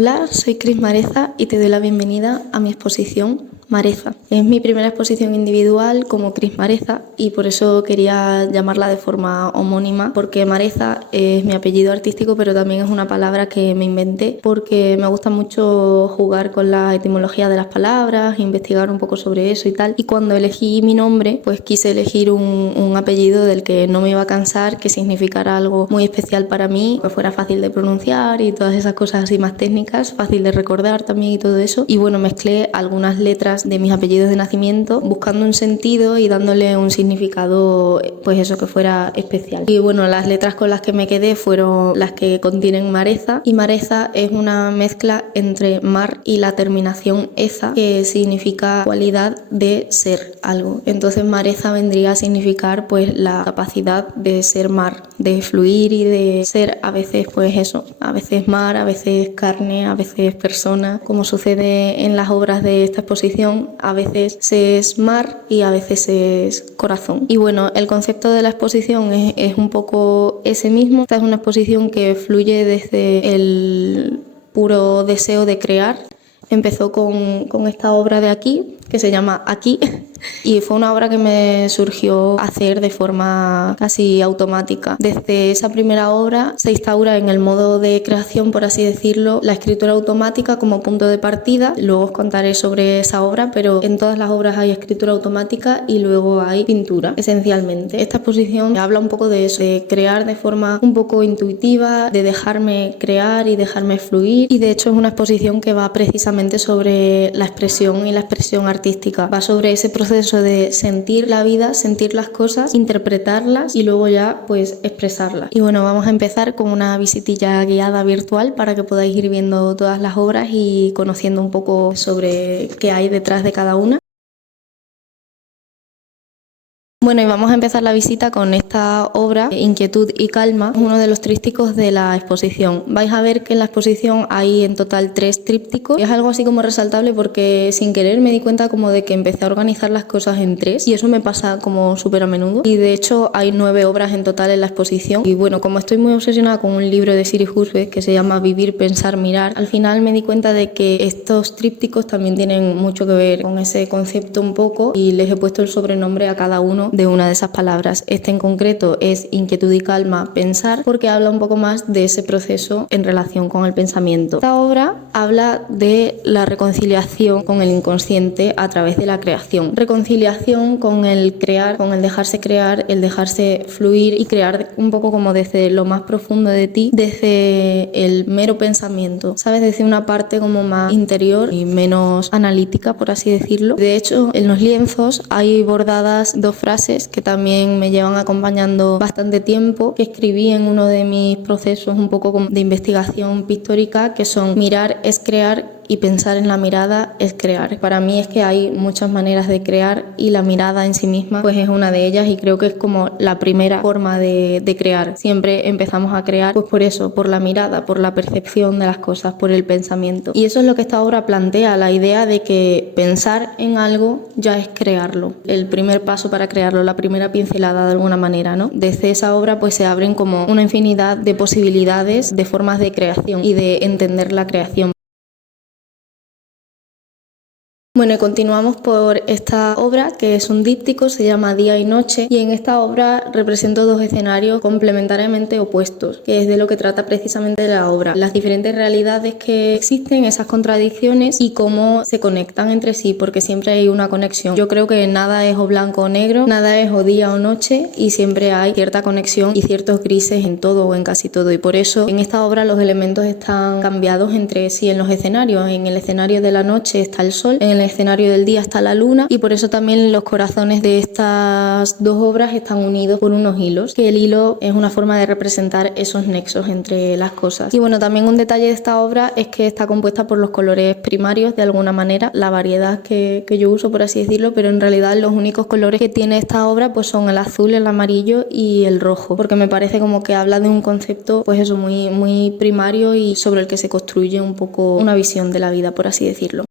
Hola, soy Cris Mareza y te doy la bienvenida a mi exposición Mareza. Es mi primera exposición individual como Cris Mareza y por eso quería llamarla de forma homónima, porque Mareza es mi apellido artístico, pero también es una palabra que me inventé porque me gusta mucho jugar con la etimología de las palabras, investigar un poco sobre eso y tal. Y cuando elegí mi nombre, pues quise elegir un apellido del que no me iba a cansar, que significara algo muy especial para mí, que fuera fácil de pronunciar y todas esas cosas así más técnicas, fácil de recordar también y todo eso. Y bueno, mezclé algunas letras de mis apellidos de nacimiento buscando un sentido y dándole un significado, pues eso, que fuera especial. Y bueno, las letras con las que me quedé fueron las que contienen Mareza, y Mareza es una mezcla entre mar y la terminación eza, que significa cualidad de ser algo. Entonces Mareza vendría a significar pues la capacidad de ser mar, de fluir y de ser a veces pues eso, a veces mar, a veces carne, a veces persona, como sucede en las obras de esta exposición. A veces se es mar y a veces es corazón. Y bueno, el concepto de la exposición es un poco ese mismo. Esta es una exposición que fluye desde el puro deseo de crear. Empezó con esta obra de aquí, que se llama Aquí, y fue una obra que me surgió hacer de forma casi automática. Desde esa primera obra se instaura en el modo de creación, por así decirlo, la escritura automática como punto de partida. Luego os contaré sobre esa obra, pero en todas las obras hay escritura automática y luego hay pintura, esencialmente. Esta exposición habla un poco de eso, de crear de forma un poco intuitiva, de dejarme crear y dejarme fluir, y de hecho es una exposición que va precisamente sobre la expresión y la expresión artística. Va sobre ese proceso de sentir la vida, sentir las cosas, interpretarlas y luego ya pues expresarlas. Y bueno, vamos a empezar con una visitilla guiada virtual para que podáis ir viendo todas las obras y conociendo un poco sobre qué hay detrás de cada una. Bueno, y vamos a empezar la visita con esta obra, Inquietud y Calma, uno de los trípticos de la exposición. Vais a ver que en la exposición hay en total 3 trípticos. Es algo así como resaltable porque sin querer me di cuenta como de que empecé a organizar las cosas en 3 y eso me pasa como súper a menudo. Y de hecho hay 9 obras en total en la exposición. Y bueno, como estoy muy obsesionada con un libro de Siri Husbeck que se llama Vivir, Pensar, Mirar, al final me di cuenta de que estos trípticos también tienen mucho que ver con ese concepto un poco y les he puesto el sobrenombre a cada uno de una de esas palabras. Este en concreto es Inquietud y Calma, Pensar, porque habla un poco más de ese proceso en relación con el pensamiento. Esta obra habla de la reconciliación con el inconsciente a través de la creación. Reconciliación con el crear, con el dejarse fluir y crear un poco como desde lo más profundo de ti, desde el mero pensamiento, ¿sabes? Desde una parte como más interior y menos analítica, por así decirlo. De hecho, en los lienzos hay bordadas 2 frases que también me llevan acompañando bastante tiempo, que escribí en uno de mis procesos un poco de investigación pictórica, que son: mirar es crear y pensar en la mirada es crear. Para mí es que hay muchas maneras de crear y la mirada en sí misma pues es una de ellas, y creo que es como la primera forma de crear. Siempre empezamos a crear pues por eso, por la mirada, por la percepción de las cosas, por el pensamiento. Y eso es lo que esta obra plantea, la idea de que pensar en algo ya es crearlo. El primer paso para crearlo, la primera pincelada de alguna manera, ¿no? Desde esa obra pues se abren como una infinidad de posibilidades, de formas de creación y de entender la creación. Bueno, y continuamos por esta obra, que es un díptico, se llama Día y Noche, y en esta obra represento 2 escenarios complementariamente opuestos, que es de lo que trata precisamente la obra: las diferentes realidades que existen, esas contradicciones y cómo se conectan entre sí, porque siempre hay una conexión. Yo creo que nada es o blanco o negro, nada es o día o noche, y siempre hay cierta conexión y ciertos grises en todo o en casi todo, y por eso en esta obra los elementos están cambiados entre sí en los escenarios. En el escenario de la noche está el sol, en el escenario del día está la luna, y por eso también los corazones de estas 2 obras están unidos por unos hilos, que el hilo es una forma de representar esos nexos entre las cosas. Y bueno, también un detalle de esta obra es que está compuesta por los colores primarios de alguna manera, la variedad que yo uso, por así decirlo, pero en realidad los únicos colores que tiene esta obra pues son el azul, el amarillo y el rojo, porque me parece como que habla de un concepto pues eso, muy, muy primario y sobre el que se construye un poco una visión de la vida, por así decirlo.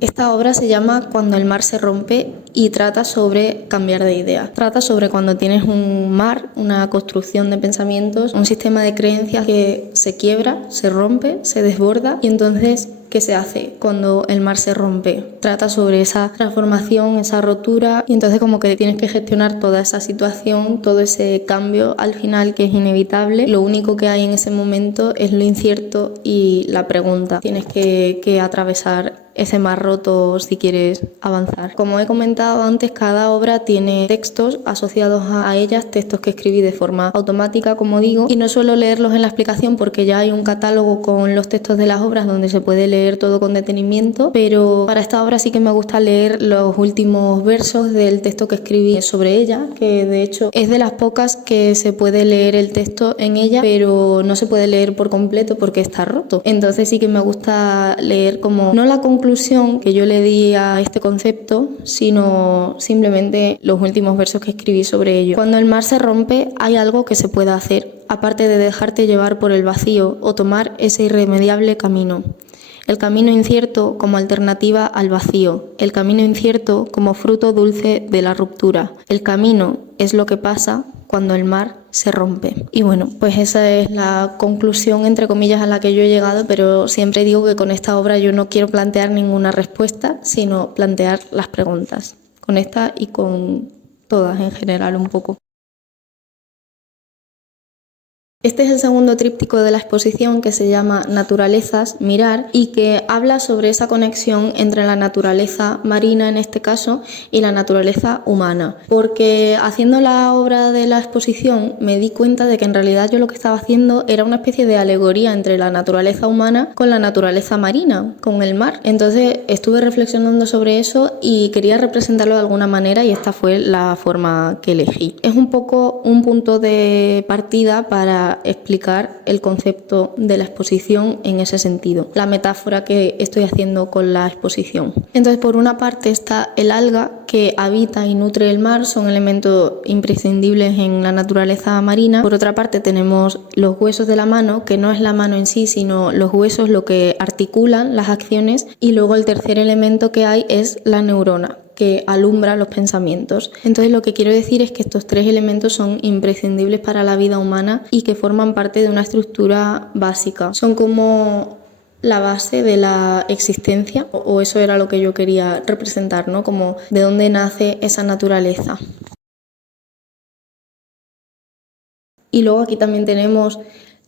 Esta obra se llama Cuando el mar se rompe y trata sobre cambiar de idea. Trata sobre cuando tienes un mar, una construcción de pensamientos, un sistema de creencias que se quiebra, se rompe, se desborda y entonces ¿qué se hace cuando el mar se rompe? Trata sobre esa transformación, esa rotura y entonces como que tienes que gestionar toda esa situación, todo ese cambio al final que es inevitable. Lo único que hay en ese momento es lo incierto y la pregunta. Tienes que atravesar ese mar roto si quieres avanzar. Como he comentado antes, cada obra tiene textos asociados a ellas, textos que escribí de forma automática, como digo, y no suelo leerlos en la explicación porque ya hay un catálogo con los textos de las obras donde se puede leer todo con detenimiento, pero para esta obra sí que me gusta leer los últimos versos del texto que escribí sobre ella, que de hecho es de las pocas que se puede leer el texto en ella, pero no se puede leer por completo porque está roto. Entonces sí que me gusta leer como no la conclusión que yo le di a este concepto, sino simplemente los últimos versos que escribí sobre ello. Cuando el mar se rompe, hay algo que se puede hacer, aparte de dejarte llevar por el vacío o tomar ese irremediable camino. El camino incierto como alternativa al vacío, el camino incierto como fruto dulce de la ruptura. El camino es lo que pasa cuando el mar se rompe. Y bueno, pues esa es la conclusión, entre comillas, a la que yo he llegado, pero siempre digo que con esta obra yo no quiero plantear ninguna respuesta, sino plantear las preguntas, con esta y con todas en general un poco. Este es el segundo tríptico de la exposición, que se llama Naturalezas, mirar, y que habla sobre esa conexión entre la naturaleza marina en este caso y la naturaleza humana. Porque haciendo la obra de la exposición me di cuenta de que en realidad yo lo que estaba haciendo era una especie de alegoría entre la naturaleza humana con la naturaleza marina, con el mar. Entonces estuve reflexionando sobre eso y quería representarlo de alguna manera y esta fue la forma que elegí. Es un poco un punto de partida para explicar el concepto de la exposición en ese sentido, la metáfora que estoy haciendo con la exposición. Entonces, por una parte está el alga que habita y nutre el mar, son elementos imprescindibles en la naturaleza marina. Por otra parte tenemos los huesos de la mano, que no es la mano en sí, sino los huesos lo que articulan las acciones, y luego el tercer elemento que hay es la neurona, que alumbra los pensamientos. Entonces lo que quiero decir es que estos tres elementos son imprescindibles para la vida humana y que forman parte de una estructura básica. Son como la base de la existencia, o eso era lo que yo quería representar, ¿no? Como de dónde nace esa naturaleza. Y luego aquí también tenemos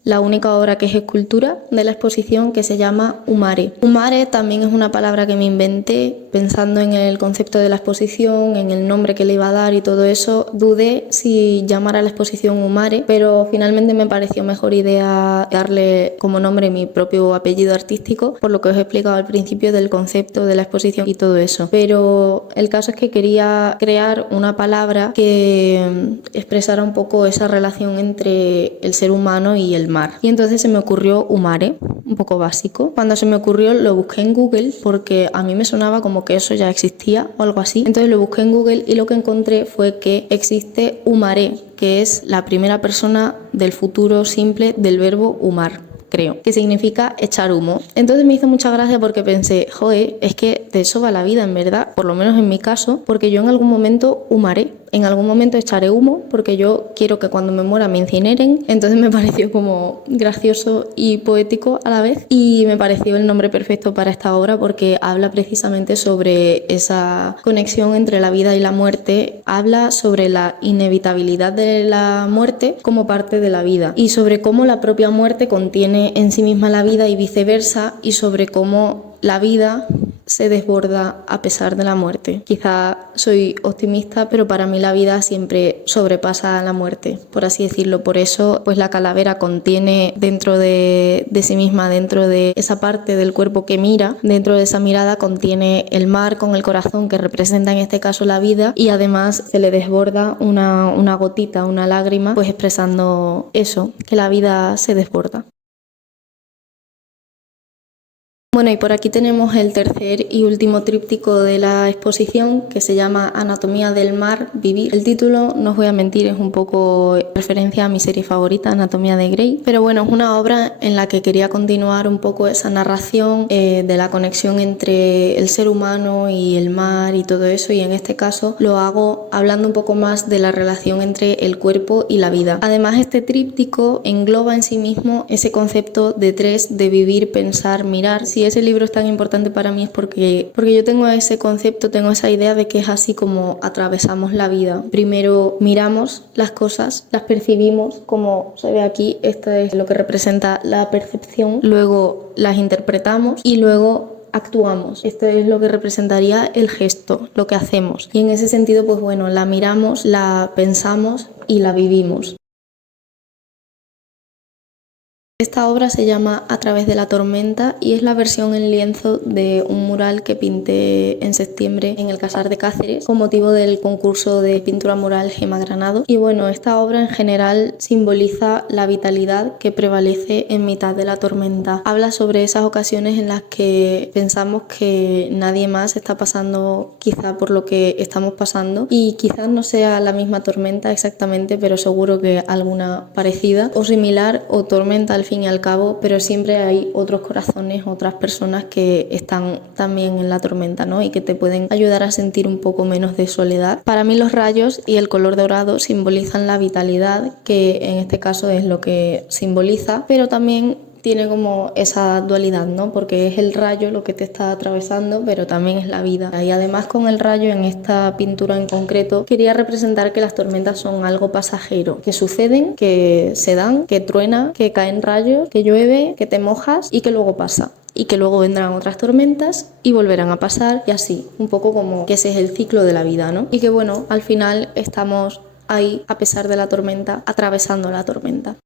la única obra que es escultura de la exposición, que se llama Humare. Humare también es una palabra que me inventé pensando en el concepto de la exposición, en el nombre que le iba a dar y todo eso. Dudé si llamar a la exposición Humare, pero finalmente me pareció mejor idea darle como nombre mi propio apellido artístico, por lo que os he explicado al principio del concepto de la exposición y todo eso. Pero el caso es que quería crear una palabra que expresara un poco esa relación entre el ser humano y el mar. Y entonces se me ocurrió Humare, un poco básico. Cuando se me ocurrió lo busqué en Google porque a mí me sonaba como que eso ya existía o algo así. Entonces lo busqué en Google y lo que encontré fue que existe Humaré, que es la primera persona del futuro simple del verbo humar, creo, que significa echar humo. Entonces me hizo mucha gracia porque pensé, joder, es que de eso va la vida en verdad, por lo menos en mi caso, porque yo en algún momento humaré, en algún momento echaré humo, porque yo quiero que cuando me muera me incineren. Entonces me pareció como gracioso y poético a la vez, y me pareció el nombre perfecto para esta obra porque habla precisamente sobre esa conexión entre la vida y la muerte, habla sobre la inevitabilidad de la muerte como parte de la vida y sobre cómo la propia muerte contiene en sí misma la vida y viceversa, y sobre cómo la vida se desborda a pesar de la muerte. Quizá soy optimista, pero para mí la vida siempre sobrepasa a la muerte, por así decirlo. Por eso, pues la calavera contiene dentro de sí misma, dentro de esa parte del cuerpo que mira, dentro de esa mirada contiene el mar con el corazón, que representa en este caso la vida, y además se le desborda una gotita, una lágrima, pues expresando eso, que la vida se desborda. Bueno, y por aquí tenemos el tercer y último tríptico de la exposición, que se llama Anatomía del mar, vivir. El título, no os voy a mentir, es un poco referencia a mi serie favorita, Anatomía de Grey, pero bueno, es una obra en la que quería continuar un poco esa narración de la conexión entre el ser humano y el mar y todo eso, y en este caso lo hago hablando un poco más de la relación entre el cuerpo y la vida. Además, este tríptico engloba en sí mismo ese concepto de tres, de vivir, pensar, mirar. Si ese libro es tan importante para mí es porque yo tengo ese concepto, tengo esa idea de que es así como atravesamos la vida. Primero miramos las cosas, las percibimos, como se ve aquí, esto es lo que representa la percepción, luego las interpretamos y luego actuamos. Esto es lo que representaría el gesto, lo que hacemos. Y en ese sentido, pues bueno, la miramos, la pensamos y la vivimos. Esta obra se llama A través de la tormenta y es la versión en lienzo de un mural que pinté en septiembre en el Casar de Cáceres con motivo del concurso de pintura mural Gema Granado. Y bueno, esta obra en general simboliza la vitalidad que prevalece en mitad de la tormenta. Habla sobre esas ocasiones en las que pensamos que nadie más está pasando quizá por lo que estamos pasando, y quizás no sea la misma tormenta exactamente, pero seguro que alguna parecida o similar o tormenta al fin y al cabo, pero siempre hay otros corazones, otras personas que están también en la tormenta, ¿no? Y que te pueden ayudar a sentir un poco menos de soledad. Para mí los rayos y el color dorado simbolizan la vitalidad, que en este caso es lo que simboliza, pero también tiene como esa dualidad, ¿no? Porque es el rayo lo que te está atravesando, pero también es la vida. Y además, con el rayo en esta pintura en concreto, quería representar que las tormentas son algo pasajero, que suceden, que se dan, que truena, que caen rayos, que llueve, que te mojas y que luego pasa. Y que luego vendrán otras tormentas y volverán a pasar, y así, un poco como que ese es el ciclo de la vida, ¿no? Y que bueno, al final estamos ahí, a pesar de la tormenta, atravesando la tormenta.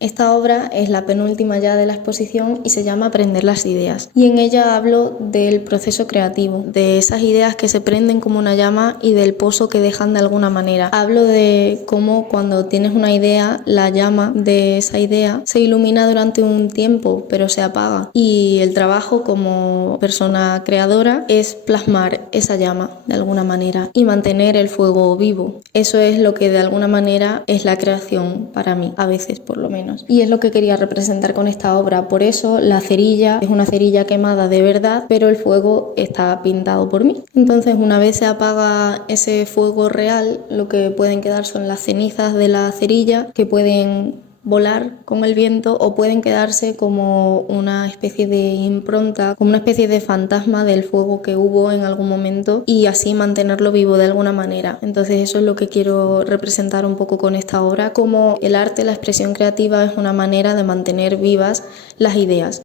Esta obra es la penúltima ya de la exposición y se llama Aprender las ideas. Y en ella hablo del proceso creativo, de esas ideas que se prenden como una llama y del pozo que dejan de alguna manera. Hablo de cómo cuando tienes una idea, la llama de esa idea se ilumina durante un tiempo, pero se apaga. Y el trabajo como persona creadora es plasmar esa llama de alguna manera y mantener el fuego vivo. Eso es lo que de alguna manera es la creación para mí, a veces por lo menos. Y es lo que quería representar con esta obra. Por eso la cerilla es una cerilla quemada de verdad, pero el fuego está pintado por mí. Entonces, una vez se apaga ese fuego real, lo que pueden quedar son las cenizas de la cerilla, que pueden volar con el viento o pueden quedarse como una especie de impronta, como una especie de fantasma del fuego que hubo en algún momento, y así mantenerlo vivo de alguna manera. Entonces eso es lo que quiero representar un poco con esta obra, como el arte, la expresión creativa es una manera de mantener vivas las ideas.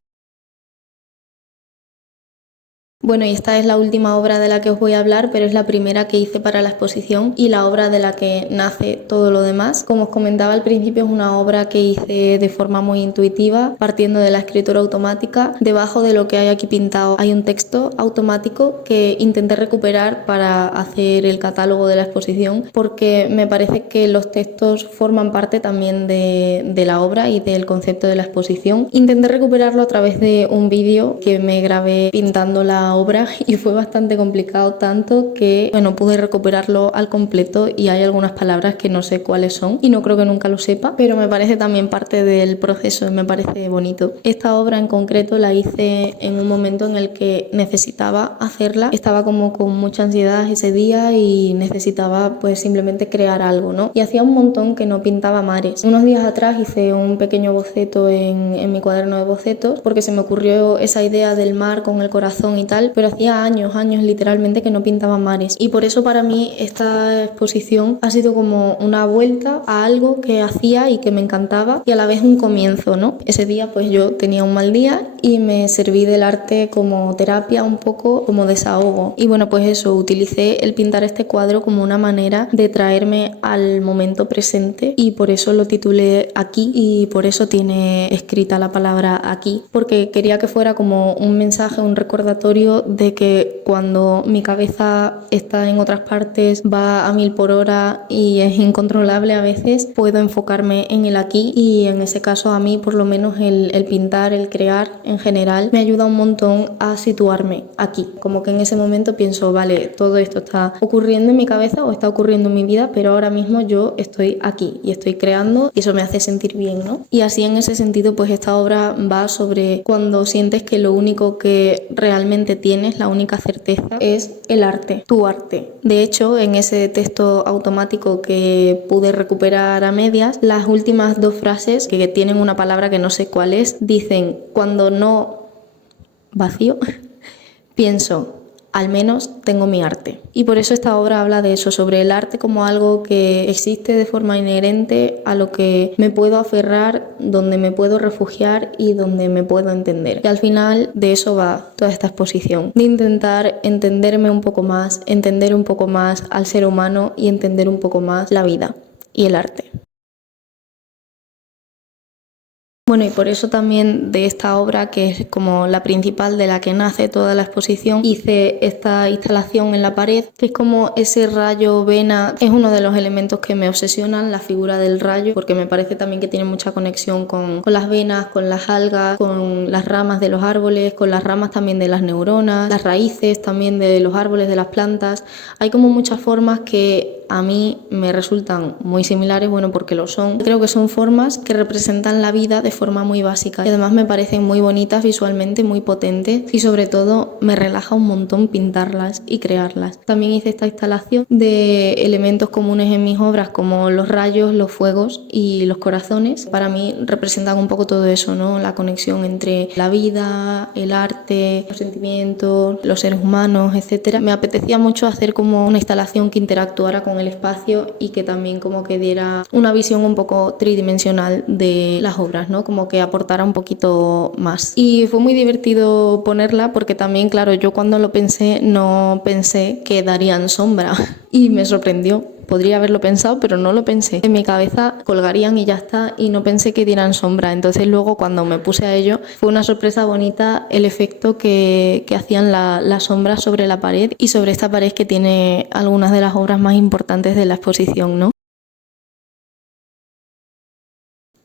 Bueno, y esta es la última obra de la que os voy a hablar, pero es la primera que hice para la exposición y la obra de la que nace todo lo demás. Como os comentaba al principio, es una obra que hice de forma muy intuitiva, partiendo de la escritura automática. Debajo de lo que hay aquí pintado hay un texto automático que intenté recuperar para hacer el catálogo de la exposición, porque me parece que los textos forman parte también de la obra y del concepto de la exposición. Intenté recuperarlo a través de un vídeo que me grabé pintando la obra y fue bastante complicado, tanto que bueno, pude recuperarlo al completo y hay algunas palabras que no sé cuáles son y no creo que nunca lo sepa, pero me parece también parte del proceso y me parece bonito. Esta obra en concreto la hice en un momento en el que necesitaba hacerla, estaba como con mucha ansiedad ese día y necesitaba pues simplemente crear algo, ¿no? Y hacía un montón que no pintaba mares. Unos días atrás hice un pequeño boceto en mi cuaderno de bocetos porque se me ocurrió esa idea del mar con el corazón y tal, pero hacía años literalmente que no pintaba mares, y por eso para mí esta exposición ha sido como una vuelta a algo que hacía y que me encantaba y a la vez un comienzo, ¿no? Ese día pues yo tenía un mal día y me serví del arte como terapia, un poco como desahogo. Y bueno, pues eso, utilicé el pintar este cuadro como una manera de traerme al momento presente y por eso lo titulé Aquí y por eso tiene escrita la palabra aquí, porque quería que fuera como un mensaje, un recordatorio de que cuando mi cabeza está en otras partes, va a 1000 por hora y es incontrolable a veces, puedo enfocarme en el aquí y en ese caso a mí por lo menos el pintar, el crear en general me ayuda un montón a situarme aquí, como que en ese momento pienso, vale, todo esto está ocurriendo en mi cabeza o está ocurriendo en mi vida, pero ahora mismo yo estoy aquí y estoy creando y eso me hace sentir bien, ¿no? Y así en ese sentido pues esta obra va sobre cuando sientes que lo único que realmente tienes, la única certeza es el arte, tu arte. De hecho, en ese texto automático que pude recuperar a medias, las últimas 2 frases que tienen una palabra que no sé cuál es, dicen cuando no vacío, pienso, al menos tengo mi arte. Y por eso esta obra habla de eso, sobre el arte como algo que existe de forma inherente a lo que me puedo aferrar, donde me puedo refugiar y donde me puedo entender. Y al final de eso va toda esta exposición, de intentar entenderme un poco más, entender un poco más al ser humano y entender un poco más la vida y el arte. Bueno, y por eso también de esta obra, que es como la principal de la que nace toda la exposición, hice esta instalación en la pared, que es como ese rayo vena, es uno de los elementos que me obsesionan, la figura del rayo, porque me parece también que tiene mucha conexión con las venas, con las algas, con las ramas de los árboles, con las ramas también de las neuronas, las raíces también de los árboles, de las plantas. Hay como muchas formas que a mí me resultan muy similares, bueno, porque lo son. Creo que son formas que representan la vida de forma muy básica y además me parecen muy bonitas visualmente, muy potentes y sobre todo me relaja un montón pintarlas y crearlas. También hice esta instalación de elementos comunes en mis obras como los rayos, los fuegos y los corazones. Para mí representan un poco todo eso, ¿no? La conexión entre la vida, el arte, los sentimientos, los seres humanos, etcétera. Me apetecía mucho hacer como una instalación que interactuara con el espacio y que también como que diera una visión un poco tridimensional de las obras, ¿no? Como que aportara un poquito más. Y fue muy divertido ponerla porque también, claro, yo cuando lo pensé no pensé que darían sombra y me sorprendió. Podría haberlo pensado, pero no lo pensé. En mi cabeza colgarían y ya está, y no pensé que dieran sombra. Entonces luego cuando me puse a ello fue una sorpresa bonita el efecto que hacían las sombras sobre la pared y sobre esta pared que tiene algunas de las obras más importantes de la exposición, ¿no?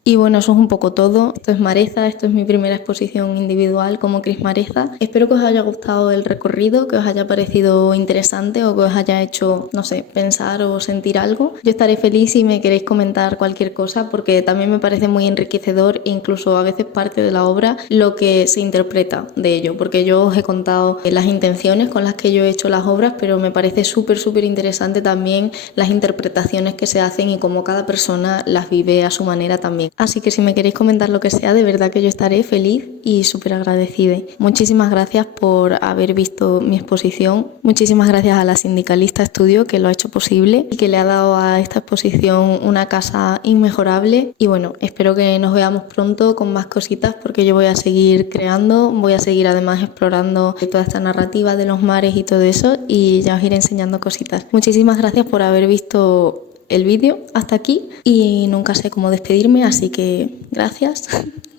Y bueno, eso es un poco todo. Esto es Mareza, esto es mi primera exposición individual como Cris Mareza. Espero que os haya gustado el recorrido, que os haya parecido interesante o que os haya hecho, no sé, pensar o sentir algo. Yo estaré feliz si me queréis comentar cualquier cosa porque también me parece muy enriquecedor e incluso a veces parte de la obra lo que se interpreta de ello, porque yo os he contado las intenciones con las que yo he hecho las obras, pero me parece súper interesante también las interpretaciones que se hacen y cómo cada persona las vive a su manera también. Así que si me queréis comentar lo que sea, de verdad que yo estaré feliz y súper agradecida. Muchísimas gracias por haber visto mi exposición. Muchísimas gracias a la Sindicalista Estudio que lo ha hecho posible y que le ha dado a esta exposición una casa inmejorable. Y bueno, espero que nos veamos pronto con más cositas porque yo voy a seguir creando, voy a seguir además explorando toda esta narrativa de los mares y todo eso y ya os iré enseñando cositas. Muchísimas gracias por haber visto el vídeo hasta aquí y nunca sé cómo despedirme, así que gracias,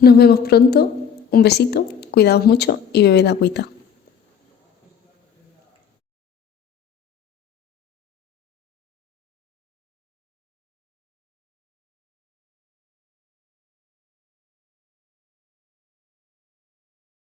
nos vemos pronto, un besito, cuidaos mucho y bebed agüita.